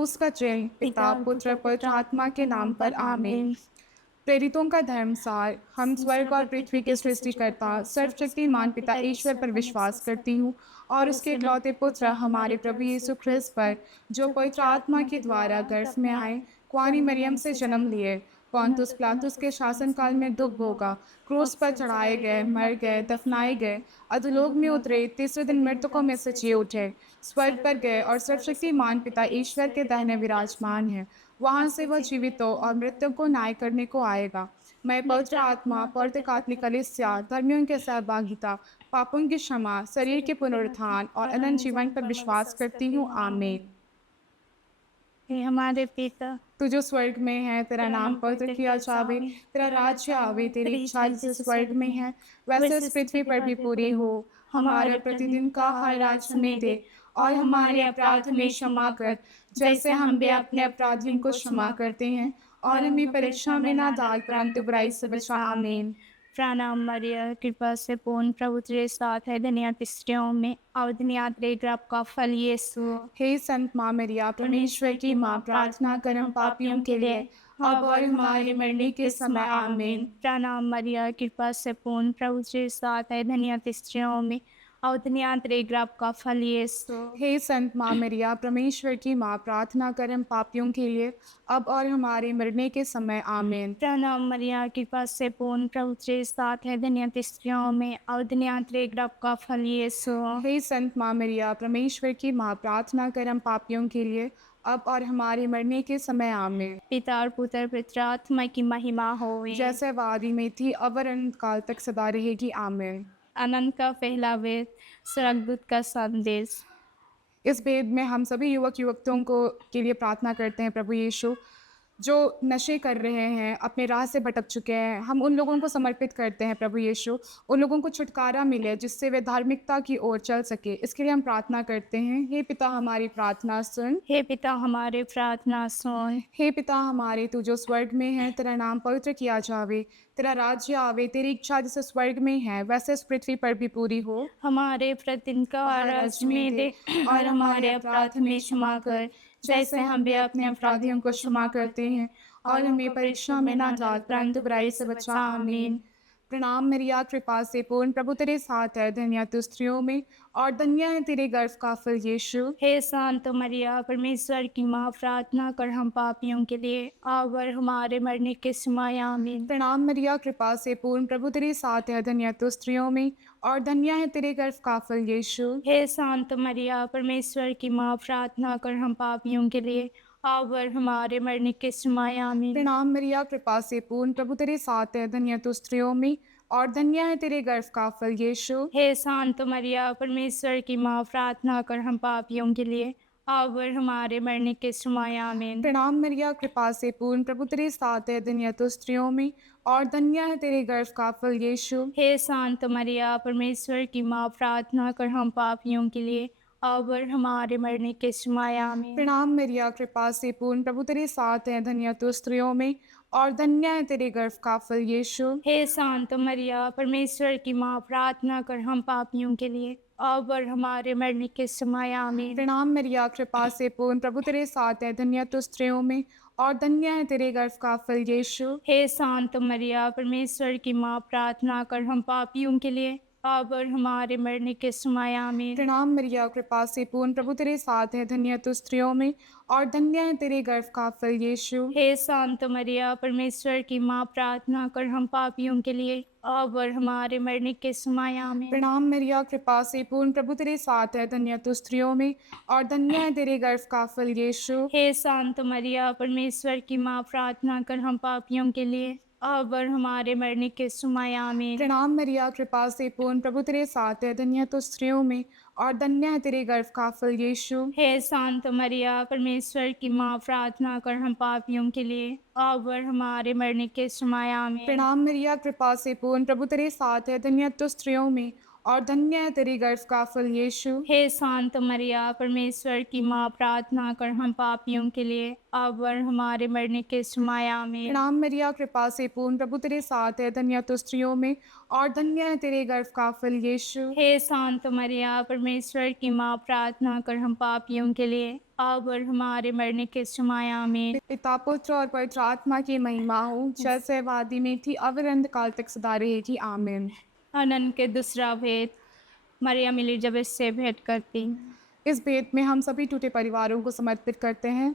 क्रूस का चिन्ह पिता पुत्र पवित्र आत्मा के नाम पर आमीन। प्रेरितों का धर्मसार। हम स्वर्ग और पृथ्वी के सृष्टिकर्ता सर्वशक्तिमान पिता ईश्वर पर विश्वास करती हूँ और उसके इकलौते पुत्र हमारे प्रभु यीशु ख्रिस्त पर, जो पवित्र आत्मा के द्वारा गर्भ में आए, कुंवारी मरियम से जन्म लिए, पौंतुस पिलातुस के शासनकाल में दुख भोगा, क्रूस पर चढ़ाए गए, मर गए, दफनाए गए, अधोलोक में उतरे, तीसरे दिन मृतकों में से जी उठे, स्वर्ग पर गए और सर्वशक्तिमान पिता ईश्वर के दाहिने विराजमान है। वहां से वह जीवितों और मृतकों को न्याय करने को आएगा। मैं पवित्र आत्मा, पवित्र कैथोलिक कलीसिया, धर्मियों के सहभागिता, पापों की क्षमा, शरीर के पुनरुत्थान और अनंत जीवन पर विश्वास करती हूँ। आमीन। हे हमारे पिता, तू जो स्वर्ग में है, तेरा नाम पवित्र किया जावे, तेरा राज्य आवे, तेरी इच्छा जैसे स्वर्ग में है वैसे इस पृथ्वी पर भी पूरी हो। हमारे प्रतिदिन का हर आज हमें दे और हमारे अपराध हमें क्षमा कर, जैसे हम भी अपने अपराधियों को क्षमा करते हैं, और हमें परीक्षा में ना डाल परंतु बुराई से बचा। आमीन। प्रणाम मरिया, कृपा से पूर्ण, प्रभु तेरे साथ है, धन्य स्त्रियों में और धन्य तेरे गर्भ का फल यीशु। हे संत माँ मरिया, परमेश्वर की माँ, प्रार्थना कर हम पापियों के लिए अब और हमारे मरने के समय। आमीन। प्रणाम मरिया, कृपा से पूर्ण, प्रभु तेरे साथ है, धन्य स्त्रियों में और धन्य तेरे गर्भ का फल यीशु। हे संत माँ मरिया, परमेश्वर की माँ, प्रार्थना कर हम पापियों के लिए अब और हमारे मरने के समय। आमीन। प्रणाम मरिया, कृपा से पूर्ण, प्रभु तेरे साथ है, धन्य स्त्रियों में और धन्य तेरे गर्भ का फल यीशु। हे संत माँ मरिया, परमेश्वर की माँ, प्रार्थना कर हम पापियों के लिए अब और हमारे मरने के समय। आमीन। पिता और पुत्र पवित्र आत्मा की महिमा हो, जैसे वादी में थी अब और अनंत काल तक सदा रहेगी। आमीन। अनंत का पहला वेद, स्वर्गदूत का संदेश। इस भेद में हम सभी युवक युवतियों को के लिए प्रार्थना करते हैं। प्रभु यीशु, जो नशे कर रहे हैं, अपने राह से भटक चुके हैं, हम उन लोगों को समर्पित करते हैं। प्रभु यीशु, उन लोगों को छुटकारा मिले जिससे वे धार्मिकता की ओर चल सके, इसके लिए हम प्रार्थना करते हैं। हे पिता, हमारी प्रार्थना सुन। हे पिता, हमारे प्रार्थना सुन। हे पिता हमारे, तू जो स्वर्ग में है, तेरा नाम पवित्र किया जावे, तेरा राज्य आवे, तेरी इच्छा जैसे स्वर्ग में है वैसे इस पृथ्वी पर भी पूरी हो। हमारे प्रतिदिन का आहार में दे और हमारे अपराध में क्षमा कर, जैसे हम भी अपने अपराधियों को क्षमा करते हैं, और हमें परीक्षा में ना डाल परंतु बुराई से बचा। आमीन। प्रणाम मरिया, कृपा से पूर्ण, प्रभु तेरे साथ है, धन्य तू स्त्रियों में और धन्य है तेरे गर्भ का फल यीशु। हे शांत मरिया, परमेश्वर की माँ, प्रार्थना कर हम पापियों के लिए अब और हमारे मरने के समय। आमीन। प्रणाम मरिया, कृपा से पूर्ण, प्रभु तेरे साथ है, धन्य तू स्त्रियों में और धन्य है तेरे गर्भ का फल यीशु। हे शांत मरिया, परमेश्वर की माँ, प्रार्थना कर हम पापियों के लिए अब और हमारे मरने के समय। आमीन। प्रणाम मरिया, कृपा से पूर्ण, प्रभु तेरे साथ है, धन्य तू स्त्रियों में और धन्य है तेरे गर्भ का फल यीशु। हे शांत मरिया, परमेश्वर की माँ, प्रार्थना कर हम पापियों के लिए अब और हमारे मरने के समय। आमीन। प्रणाम मरिया, कृपा से पूर्ण, प्रभु तेरे साथ है, धन्य तू स्त्रियों में और धन्य है तेरे गर्भ का फल यीशु। हे शांत मरिया, परमेश्वर की माँ, प्रार्थना कर हम पापियों के लिए अब और हमारे मरने के समय। आमीन। प्रणाम मरिया, कृपा से पूर्ण, प्रभु तेरे साथ है, धन्य तू स्त्रियों में और धन्य है तेरे गर्भ का फल यीशु। हे शांत मरिया, परमेश्वर की माँ, प्रार्थना कर हम पापियों के लिए अब और हमारे मरने के समय। आमीन। प्रणाम मरिया, कृपा से पूर्ण, प्रभु तेरे साथ है, धन्य तू स्त्रियों में और धन्य है तेरे गर्भ का फल यीशु। हे शांत मरिया, परमेश्वर की माँ, प्रार्थना कर हम पापियों के लिए अब और हमारे मरने के समय। आमीन। प्रणाम मरिया, कृपा से पूर्ण, प्रभु तेरे साथ है, धन्य तू स्त्रियों में और धन्य है तेरे गर्भ का फल यीशु। हे शांत मरिया, परमेश्वर की माँ, प्रार्थना कर हम पापियों के लिए अब और हमारे मरने के समय। आमीन। प्रणाम मरिया, कृपा से पूर्ण, प्रभु तेरे साथ है, धन्य तू स्त्रियों में और धन्य है तेरे गर्भ का फल यीशु। हे शांत मरिया, परमेश्वर की माँ, प्रार्थना कर हम पापियों के लिए अब और हमारे मरने के समय। आमीन। प्रणाम मरिया, कृपा से पूर्ण, प्रभु तेरे साथ है, धन्य तू स्त्रियों में और धन्य है तेरे गर्भ का फल यीशु। हे शांत मरिया, परमेश्वर की माँ, प्रार्थना कर हम पापियों के लिए अब और हमारे मरने के समय। आमीन। प्रणाम मरिया, कृपा से पूर्ण, प्रभु तेरे साथ है, धन्य तू स्त्रियों में और धन्य है तेरी गर्भ का फल यीशु। हे शांत मरिया, परमेश्वर की माँ, प्रार्थना कर हम पापियों के लिए, अब और हमारे मरने के समय आमीन। प्रणाम मरिया, कृपा से पूर्ण, प्रभु तेरे साथ है, धन्य तू स्त्रियों में और धन्य है तेरे गर्भ का फल यीशु। हे शांत मरिया, परमेश्वर की माँ, प्रार्थना कर हम पापियों के लिए, अब और हमारे मरने के समय आमीन। पिता, पुत्र और पवित्र आत्मा की महिमा हो, जैसे वादी में थी अब और अंत काल तक सदा रहेगी आमीन। अनंत के दूसरा भेद, मरियम एलिजबेथ से भेंट करती। इस भेद में हम सभी टूटे परिवारों को समर्पित करते हैं।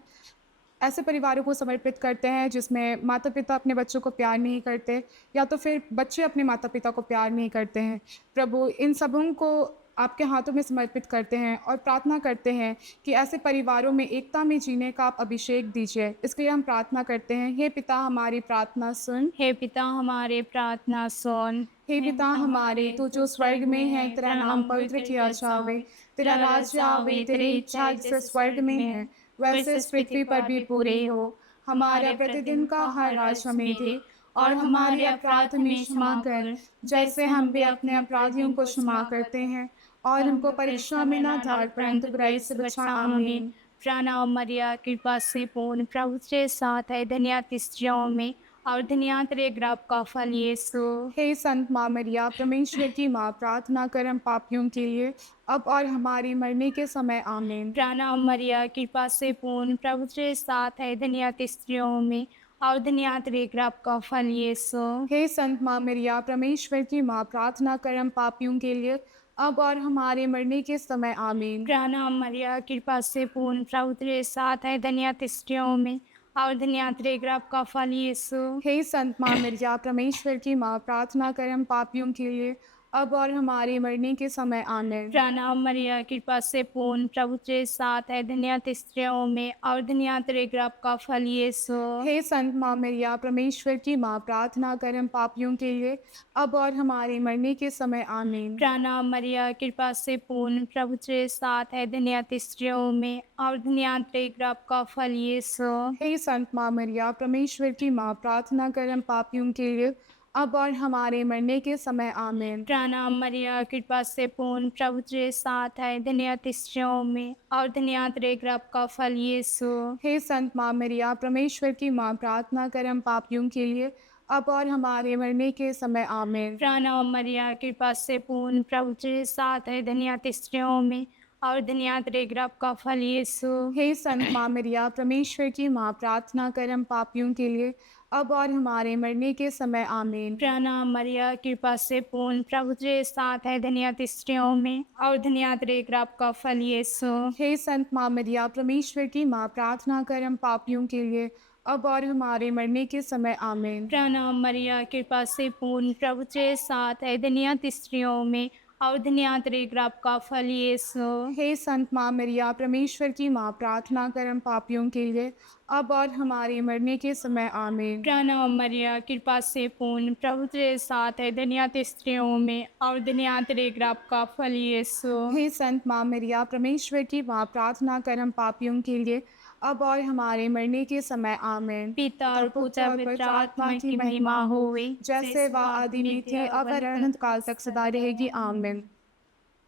ऐसे परिवारों को समर्पित करते हैं जिसमें माता पिता अपने बच्चों को प्यार नहीं करते, या तो फिर बच्चे अपने माता पिता को प्यार नहीं करते हैं। प्रभु, इन सबों को आपके हाथों में समर्पित करते हैं और प्रार्थना करते हैं कि ऐसे परिवारों में एकता में जीने का आप अभिषेक दीजिए। इसके लिए हम प्रार्थना करते हैं, हे पिता हमारी प्रार्थना सुन। हे पिता हमारे, प्रार्थना सुन। हे पिता हमारे, तू जो स्वर्ग में है, तेरा नाम पवित्र किया जावे, तेरा राज्य आवे, तेरी इच्छा जैसे स्वर्ग में है वैसे इस पृथ्वी पर भी पूरी हो। हमारा प्रतिदिन का हर आज हमें दे, और हमारे अपराध हमें क्षमा कर, जैसे हम भी अपने अपराधियों को क्षमा करते हैं, और हमको परीक्षा में ना डाल, परंतु बुराई से बचा। आमीन। प्रणाम मरिया, कृपा से पूर्ण, प्रभु तेरे साथ है, धन्य तू स्त्रियों में और धन्य तेरे गर्भ का फल यीशु। हे संत माँ मरिया, परमेश्वर की माँ, प्रार्थना कर हम पापियों के लिए अब और हमारी मरने के समय आमीन। प्रणाम मरिया, कृपा से पूर्ण, प्रभु तेरे साथ है, धन्य तू स्त्रियों में और धन्य तेरे गर्भ का फल यीशु। हे संत माँ मरिया, परमेश्वर की माँ, प्रार्थना कर हम पापियों के लिए अब और हमारे मरने के समय आमीन। प्रणाम मरिया, कृपा से पूर्ण, प्रभु तेरे साथ है, धन्य तू स्त्रियों में और धन्य तेरे गर्भ का फल यीशु। हे संत माँ मरिया, परमेश्वर की माँ, प्रार्थना कर हम पापियों के लिए अब और हमारे मरने के समय आमीन। प्रणाम मरिया, कृपा से पूर्ण, प्रभु तेरे साथ है, धन्य तू स्त्रियों में और धन्य तेरे गर्भ का फल यीशु। हे संत माँ मरिया, परमेश्वर की माँ, प्रार्थना कर हम पापियों के लिए अब और हमारे मरने के समय आमीन। प्रणाम मरिया, कृपा से पूर्ण, प्रभु तेरे साथ है, धन्य तू स्त्रियों में और धन्य तेरे गर्भ का फल यीशु। हे संत माँ मरिया, परमेश्वर की माँ, प्रार्थना कर हम पापियों के लिए अब और हमारे मरने के समय आमीन। प्रणाम मरिया, कृपा से पूर्ण, प्रभु तेरे साथ है, धन्य तू स्त्रियों में और धन्य तेरे गर्भ का फल यीशु। हे संत माँ मरिया, परमेश्वर की माँ, प्रार्थना कर हम पापियों के लिए अब और हमारे मरने के समय आमीन। प्रणाम मरिया, कृपा से पूर्ण, प्रभु तेरे साथ है, धन्य तू स्त्रियों में और धन्य तेरे गर्भ का फल यीशु। हे संत माँ मरिया, परमेश्वर की माँ, प्रार्थना कर हम पापियों के लिए अब और हमारे मरने के समय आमीन। प्रणाम मरिया, कृपा से पूर्ण, प्रभु तेरे साथ है, धन्य तू स्त्रियों में और धन्य तेरे गर्भ का फल यीशु। हे संत माँ मरिया, परमेश्वर की माँ, प्रार्थना कर हम पापियों के लिए अब और हमारे मरने के समय आमीन। प्रणाम मरिया, कृपा से पूर्ण, प्रभु तेरे साथ है, धन्य तू स्त्रियों में और धन्य तेरे गर्भ का फल यीशु। हे संत माँ मरिया, परमेश्वर की माँ, प्रार्थना कर हम पापियों के लिए अब और हमारे मरने के समय आमीन। प्रणाम मरिया, कृपा से पूर्ण, प्रभु तेरे साथ है, धन्य तू स्त्रियों में और धन्य तेरे गर्भ का फल यीशु। हे संत माँ मरिया, परमेश्वर की माँ, प्रार्थना कर हम पापियों के लिए अब और हमारे मरने के समय आमीन। पिता और पुत्र और पवित्र आत्मा की महिमा होवे, जैसे वह आदि में थे अब और अनंत काल तक सदा रहेगी आमीन।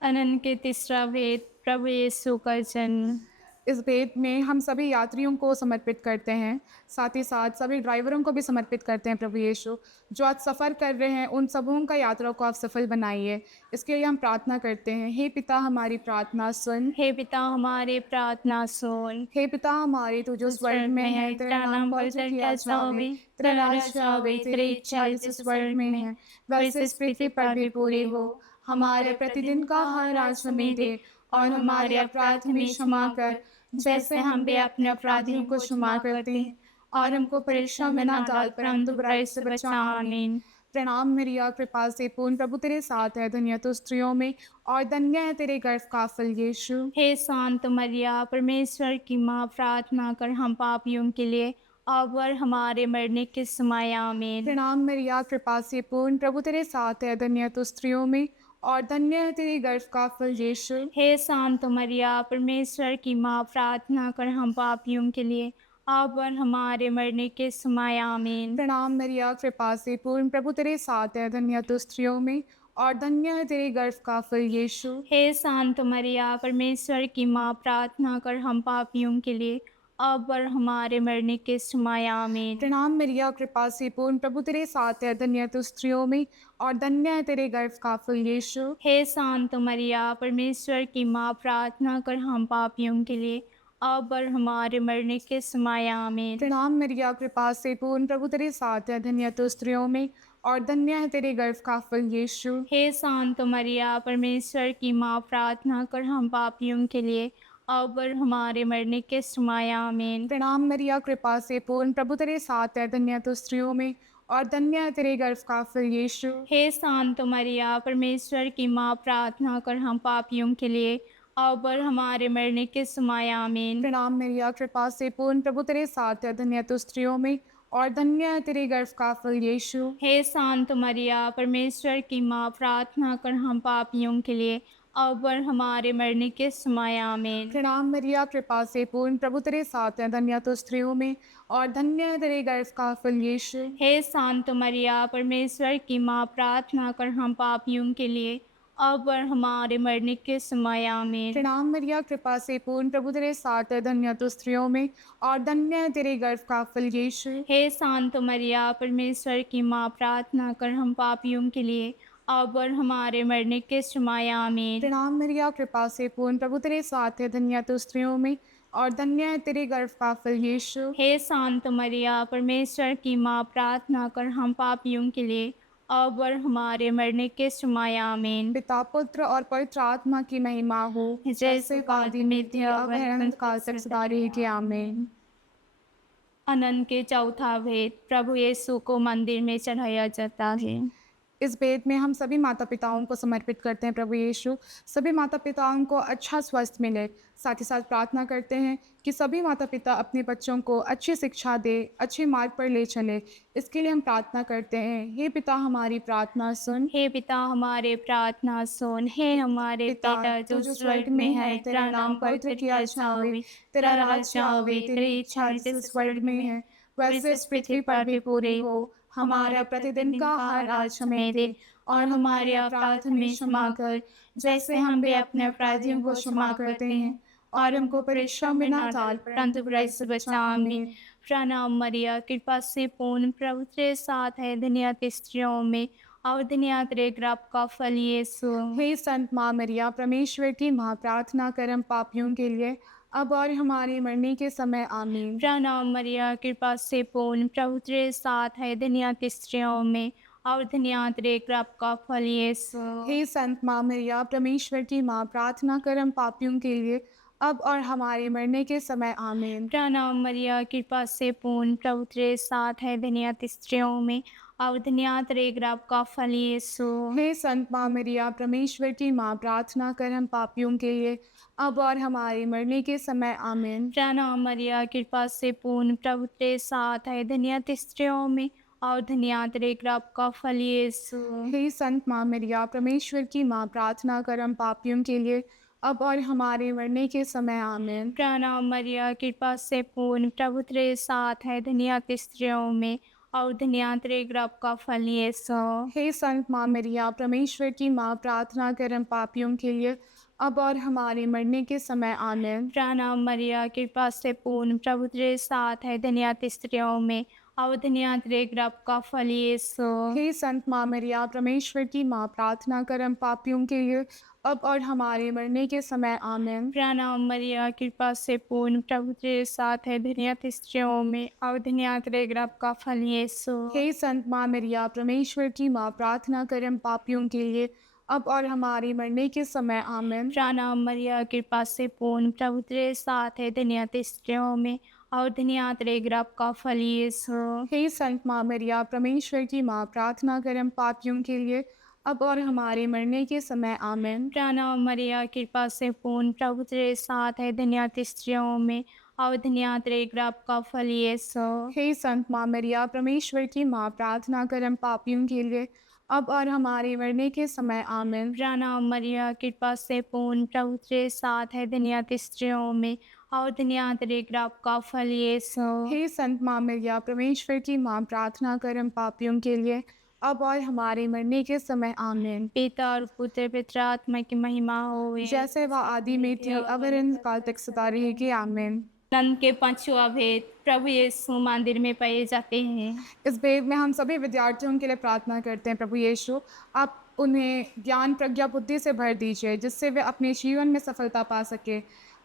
अनंत के तीसरा भेद, प्रभु यीशु का जन्म। इस भेद में हम सभी यात्रियों को समर्पित करते हैं, साथ ही साथ सभी ड्राइवरों को भी समर्पित करते हैं। प्रभु यीशु, जो आज सफ़र कर रहे हैं उन सबों का यात्रा को आप सफल बनाइए, इसके लिए हम प्रार्थना करते हैं। हे पिता हमारी प्रार्थना सुन। हे पिता हमारे, प्रार्थना सुन। हे पिता हमारे, तू जो स्वर्ग में है, तेरा नाम पवित्र किया जावे, तेरा राज्य आवे, तेरी इच्छा जैसे स्वर्ग में है वैसे इस पृथ्वी पर भी पूरी हो। हमारे प्रतिदिन का हर आज हमें दे, और हमारे अपराध हमें क्षमा कर, जैसे हम भी अपने अपराधियों को क्षमा करते हैं, और हमको परीक्षा में ना डाल, परंतु बुराई से बचा। आमीन। प्रणाम मरिया, कृपा से पूर्ण, प्रभु तेरे साथ है, धन्य तू स्त्रियों में और धन्य है तेरे गर्भ का फल यीशु। हे शांत मरिया, परमेश्वर की माँ, प्रार्थना कर हम पापियों के लिए अब और हमारे मरने के समय आमीन। प्रणाम मरिया, कृपा से पूर्ण, प्रभु तेरे साथ है, धन्य तू स्त्रियों में और धन्य है तेरे गर्भ का फल यीशु। हे शांत मरिया, परमेश्वर की माँ, प्रार्थना कर हम पापियों के लिए अब और हमारे मरने के समय आमीन। प्रणाम मरिया, कृपा से पूर्ण, प्रभु तेरे साथ है, धन्य तू स्त्रियों में और धन्य है तेरे गर्भ का फल यीशु। हे शांत मरिया, परमेश्वर की माँ, प्रार्थना कर हम पापियों के लिए, अब और हमारे मरने के समय आमीन। प्रणाम मरिया, कृपा से पूर्ण, प्रभु तेरे साथ है, धन्य है तू स्त्रियों में और धन्य है तेरे गर्भ का फल यीशु। हे शांत मरिया, परमेश्वर की माँ, प्रार्थना कर हम पापियों के लिए, अब और हमारे मरने के समय आमीन। प्रणाम मरिया, कृपा से पूर्ण, प्रभु तेरे साथ है, धन्य है तू स्त्रियों में और धन्य है तेरे गर्भ का फल यीशु। हे शांत मरिया, परमेश्वर की माँ, प्रार्थना कर हम पापियों के लिए, अब और हमारे मरने के समय आमीन। प्रणाम मरिया, कृपा से पूर्ण, प्रभु तेरे साथ है, धन्य है तू स्त्रियों में और धन्य है तेरे गर्भ का फल यीशु। हे शांत मरिया, परमेश्वर की माँ, प्रार्थना कर हम पापियों के लिए, अब और हमारे मरने के समय आमीन। प्रणाम मरिया, कृपा से पूर्ण, प्रभु तेरे साथ है, धन्य है तू स्त्रियों में और धन्य है तेरे गर्भ का फल यीशु। हे शांत मरिया, परमेश्वर की माँ, प्रार्थना कर हम पापियों के लिए, अब और हमारे मरने के समय आमीन। प्रणाम मरिया, कृपा से पूर्ण, प्रभु तेरे साथ है, धन्य है तू स्त्रियों में और धन्य है तेरे गर्भ का फल यीशु। हे शांत मरिया, परमेश्वर की माँ, प्रार्थना कर हम पापियों के लिए, अब और हमारे मरने के समय आमीन। प्रणाम मरिया, कृपा से पूर्ण, प्रभु तेरे साथ है, धन्य है तू स्त्रियों में और धन्य है तेरे गर्भ का फल यीशु। हे शांत मरिया, परमेश्वर की माँ, प्रार्थना कर हम पापियों के लिए, अब और हमारे मरने के समय आमीन। प्रणाम मरिया, कृपा से पूर्ण, प्रभु तेरे साथ है, धन्य है तू स्त्रियों में और धन्य है तेरे गर्भ का फल यीशु। हे शांत मरिया, परमेश्वर की माँ, प्रार्थना कर हम पापियों के लिए, अब और हमारे मरने के समय आमीन। पिता, पुत्र और पवित्र आत्मा की महिमा हो, जैसे आदि में थी, अब है, अनंत काल तक सदा रहेगी, आमीन। अनंत के चौथा भेद, प्रभु यीशु को मंदिर में चढ़ाया जाता है। इस भेद में हम सभी माता पिताओं को समर्पित करते हैं। प्रभु यीशु, सभी माता पिताओं को अच्छा स्वास्थ्य मिले। साथ ही साथ प्रार्थना करते हैं कि सभी माता पिता अपने बच्चों को अच्छी शिक्षा दे, अच्छे मार्ग पर ले चले। इसके लिए हम प्रार्थना करते हैं, हे पिता हमारी प्रार्थना सुन। हे पिता हमारे, प्रार्थना सुन। हे हमारे पिता तू जो स्वर्ग में है, तेरा नाम पवित्र किया जावे, तेरा राज्य आवे, तेरी इच्छा जैसे स्वर्ग में है वैसे इस पृथ्वी पर भी पूरी हो। हमारा प्रतिदिन का आहार आज हमें दे और हमारे अपराध हमें क्षमा कर, जैसे हम भी अपने अपराधियों को क्षमा करते हैं, और हमको परीक्षा में ना डाल परंतु बुराई से बचा, आमीन। प्रणाम मरिया, कृपा से पूर्ण, प्रभु तेरे साथ है, धन्य है स्त्रियों में और धन्य तेरे गर्भ का फल यीशु। हे संत माँ मरिया, परमेश्वर की माँ, प्रार्थना कर हम पापियों के लिए अब और हमारे मरने के समय, आमीन। प्रणाम मरिया, कृपा से पूर्ण, प्रभु तेरे साथ है, धन्य स्त्रियों में और धन्य तेरे गर्भ का फल यीशु। हे संत माँ मरिया, परमेश्वर की माँ, प्रार्थना कर हम पापियों के लिए अब और हमारे मरने के समय, आमीन। प्रणाम मरिया, कृपा से पूर्ण, प्रभु तेरे साथ है, धन्य स्त्रियों में और धन्य तेरे गर्भ का फल यीशु। हे संत माँ मरिया, परमेश्वर की माँ, प्रार्थना कर हम पापियों के लिए अब और हमारे मरने के समय, आमीन। प्रणाम मरिया, कृपा से पूर्ण, प्रभु तेरे साथ है, धन्य स्त्रियों में और धन्य तेरे गर्भ का फल यीशु। हे संत माँ मरिया, परमेश्वर की माँ, प्रार्थना कर हम पापियों के लिए अब और हमारे मरने के समय, आमीन। प्रणाम मरिया, कृपा से पूर्ण, प्रभु तेरे साथ है, धन्य स्त्रियों में और धन्य तेरे गर्भ का फल यीशु। हे संत माँ मरिया, परमेश्वर की माँ, प्रार्थना कर हम पापियों के लिए अब और हमारे मरने के समय, आमीन। प्रणाम मरिया, कृपा से पूर्ण, प्रभु तेरे साथ है, धन्य स्त्रियों में और धन्य तेरे गर्भ का फल यीशु। हे संत माँ मरिया, परमेश्वर की माँ, प्रार्थना कर हम पापियों के लिए अब और हमारे मरने के समय, आमीन। प्रणाम मरिया, कृपा से पूर्ण, प्रभु तेरे साथ है, धन्य स्त्रियों में और धन्य तेरे गर्भ का फल यीशु। हे संत माँ मरिया, परमेश्वर की माँ, प्रार्थना कर हम पापियों के लिए अब और हमारे मरने के समय, आमीन। प्रणाम मरिया, कृपा से पूर्ण, प्रभु तेरे साथ है, धन्य स्त्रियों में और धन्य तेरे गर्भ का फल यीशु। हे संत माँ मरिया, परमेश्वर की माँ, प्रार्थना कर हम पापियों के लिए अब और हमारे मरने के समय, आमीन। प्रणाम मरिया, कृपा से पूर्ण, प्रभु तेरे साथ है, धन्य स्त्रियों में और धन्य तेरे गर्भ का फल यीशु। हे संत माँ मरिया, परमेश्वर की माँ, प्रार्थना कर हम पापियों के लिए अब और हमारे मरने के समय, आमीन। प्रणाम मरिया, कृपा से पूर्ण, प्रभु तेरे साथ है, धन्य स्त्रियों में और धन्य तेरे गर्भ का फल यीशु। हे संत माँ मरिया, परमेश्वर की माँ, प्रार्थना कर हम पापियों के लिए अब और हमारे मरने के समय आमीन। पिता और पुत्र पवित्र आत्मा की महिमा होवे, जैसे वह आदि में थी अब अनंत काल तक सदा रहेगी आमीन। नंद के पांचवा भेद, प्रभु यीशु मंदिर में पाए जाते हैं। इस भेद में हम सभी विद्यार्थियों के लिए प्रार्थना करते हैं। प्रभु यीशु, आप उन्हें ज्ञान प्रज्ञा बुद्धि से भर दीजिए, जिससे वे अपने जीवन में सफलता पा सके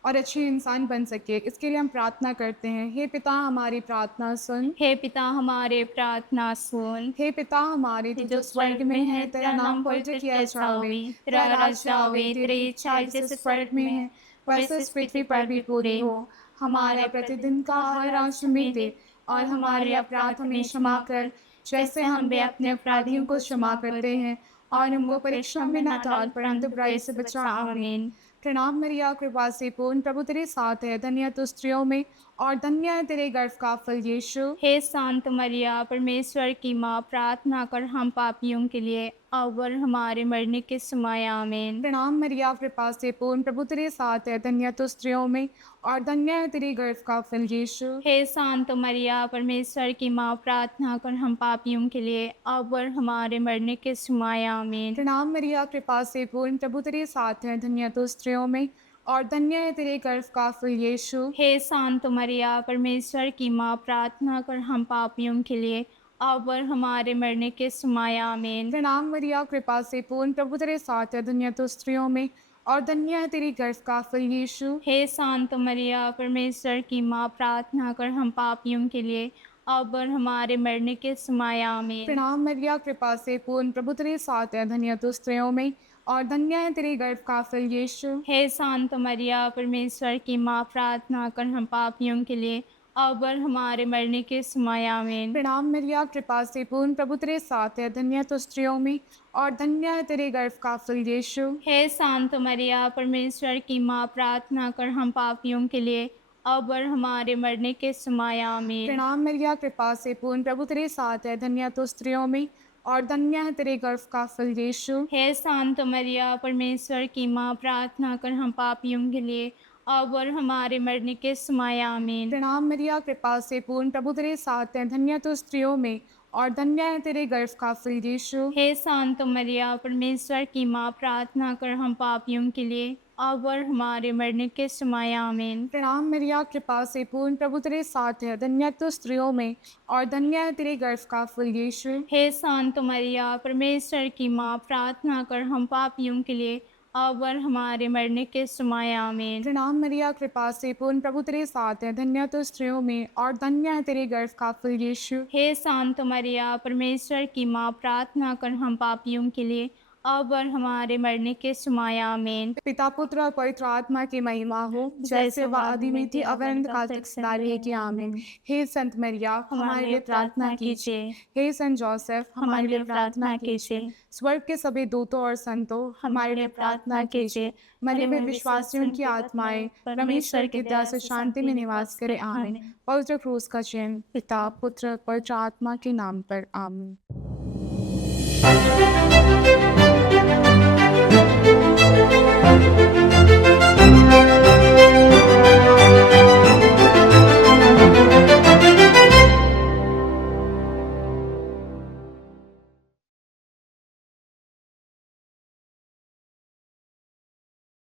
और अच्छे इंसान बन सके। इसके लिए हम प्रार्थना करते हैं। हे पिता, हमारी प्रार्थना सुन। हे पिता हमारे प्रार्थना सुन। हे पिता हमारे, तू जो स्वर्ग में है, तेरा नाम पवित्र किया जावे, तेरा राज्य आवे, तेरी इच्छा जैसे स्वर्ग में है वैसे इस पृथ्वी पर भी पूरी हो। हमारा प्रतिदिन का आहार आज हमें दे, और हमारे अपराध हमें क्षमा कर, जैसे हम भी अपने अपराधियों को क्षमा करते हैं, और हमको परीक्षा में न डाल, परंतु बुराई से बचा। आमीन। प्रणाम मरिया, कृपा से पूर्ण, प्रभु तेरे साथ है, धन्य तू स्त्रियों में और धन्य है तेरे गर्भ का फल यीशु। हे शांत मरिया, परमेश्वर की माँ, प्रार्थना कर हम पापियों के लिए अब और हमारे मरने के समय। आमीन। प्रणाम मरिया, कृपा से पूर्ण, प्रभु तेरे साथ है, धन्य तू स्त्रियों में और धन्य है तेरे गर्भ का फल यीशु। हे शांत मरिया, परमेश्वर की माँ, प्रार्थना कर हम पापियों के लिए अब और हमारे मरने के समय। आमीन। प्रणाम मरिया, कृपा से पूर्ण, प्रभु तेरे साथ है, धन्य तू स्त्रियों में और धन्य है तेरे गर्भ का फल यीशु। हे शांत मरिया, परमेश्वर की माँ, प्रार्थना कर हम पापियों के लिए अब और हमारे मरने के समय। आमीन। प्रणाम मरिया, कृपा से पूर्ण, प्रभु तेरे साथ है, धन्य तू स्त्रियों में और धन्य है तेरी गर्भ का फल यीशु। हे शांत मरिया, परमेश्वर की माँ, प्रार्थना कर हम पापियों के लिए अब और हमारे मरने के समय। आमीन। प्रणाम मरिया, कृपा से पूर्ण, प्रभु तेरे साथ है, धन्य तू स्त्रियों में और धन्य है तेरे गर्भ का फल यीशु। हे शांत मरिया, परमेश्वर की माँ, प्रार्थना कर हम पापियों के लिए अब और हमारे मरने के समय। आमीन। प्रणाम मरिया, कृपा से पूर्ण, प्रभु तेरे साथ है, धन्य तू स्त्रियों में और धन्य है तेरे गर्भ का फल यीशु। हे शांत मरिया, परमेश्वर की माँ, प्रार्थना कर हम पापियों के लिए अब और हमारे मरने के समय। आमीन। प्रणाम मरिया, कृपा से पूर्ण, प्रभु तेरे साथ है, धन्य तू स्त्रियों में और धन्य है तेरे गर्भ का फल यीशु। हे शांत मरिया, परमेश्वर की माँ, प्रार्थना कर हम पापियों के लिए अब और हमारे मरने के समय। आमीन। प्रणाम मरिया, कृपा से पूर्ण, प्रभु तेरे साथ है, धन्य तू स्त्रियों में और धन्य है तेरे गर्भ का फल यीशु। हे शांत मरिया, परमेश्वर की माँ, प्रार्थना कर हम पापियों के लिए अब और हमारे मरने के समय। आमीन। प्रणाम मरिया, कृपा से पूर्ण, प्रभु तेरे साथ है, धन्य तू स्त्रियों में और धन्य है तेरे गर्भ का फल यीशु। हे शांत मरिया, परमेश्वर की माँ, प्रार्थना कर हम पापियों के लिए अब और हमारे मरने के समय। आमीन। प्रणाम मरिया, कृपा से पूर्ण, प्रभु तेरे साथ है, धन्य तू स्त्रियों में और धन्य है तेरे गर्भ का फल यीशु। हे शांत मरिया, परमेश्वर की माँ, प्रार्थना कर हम पापियों के लिए अब और हमारे मरने के समय। आमीन। पिता, पुत्र और पवित्र आत्मा की महिमा हो, जैसे वह आदि में थी अब अनंत काल तक सदा रहेगी। आमीन। हे संत मरिया, हमारे लिए प्रार्थना कीजिए। हे संत जोसेफ, हमारे लिए प्रार्थना कीजिए। स्वर्ग के सभी दूतों और संतों, हमारे लिए प्रार्थना कीजिए। मरे हुए विश्वासियों की आत्माएं परमेश्वर की दया से शांति में निवास करे। आमीन। पवित्र क्रूस का चिन्ह, पिता, पुत्र, पवित्र आत्मा के नाम पर। आमीन।